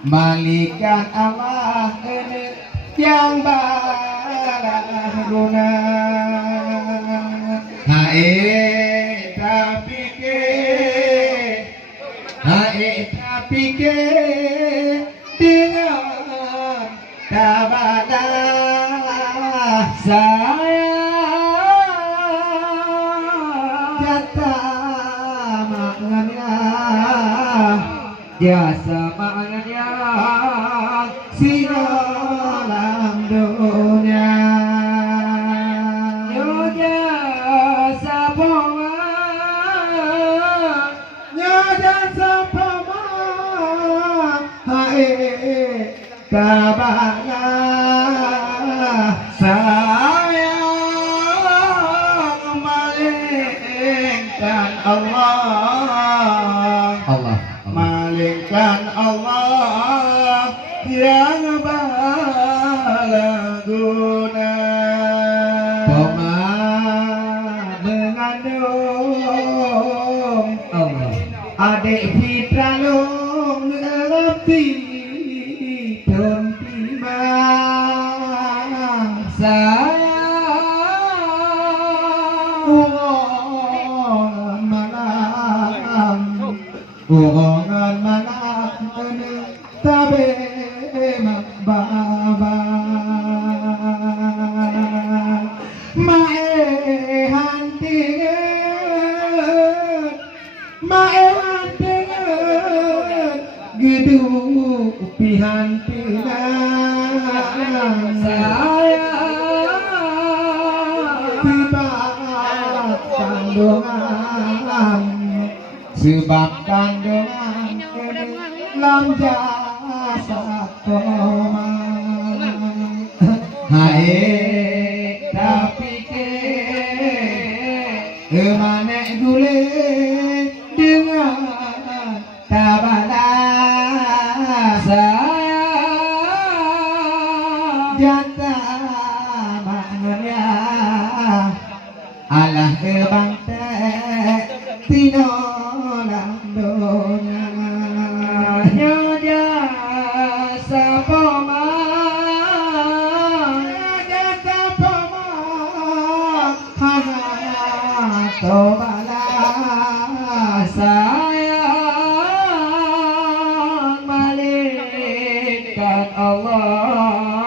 Malikan Allah yang baraguna. Hae tapi ke dengan tabana saya jata maknanya jasa maknanya sinalam dunia nyonya sapoma nyonya sapoma hae tabana saya malingkan Allah malingkan Allah yang balaguna Poma mengandung Allah adik fitra long ngerti tontima saya ugongan malam tabe baba mae hantingan gedu pihantingan saya tiba kandungan sebab kandungan lam jasa koma hae tapi ke manek dule dengan tabala saya jata maknanya alah kebangte tino landonya nyonya sapoma nyonya sapoma hana tobala saya malingkan Allah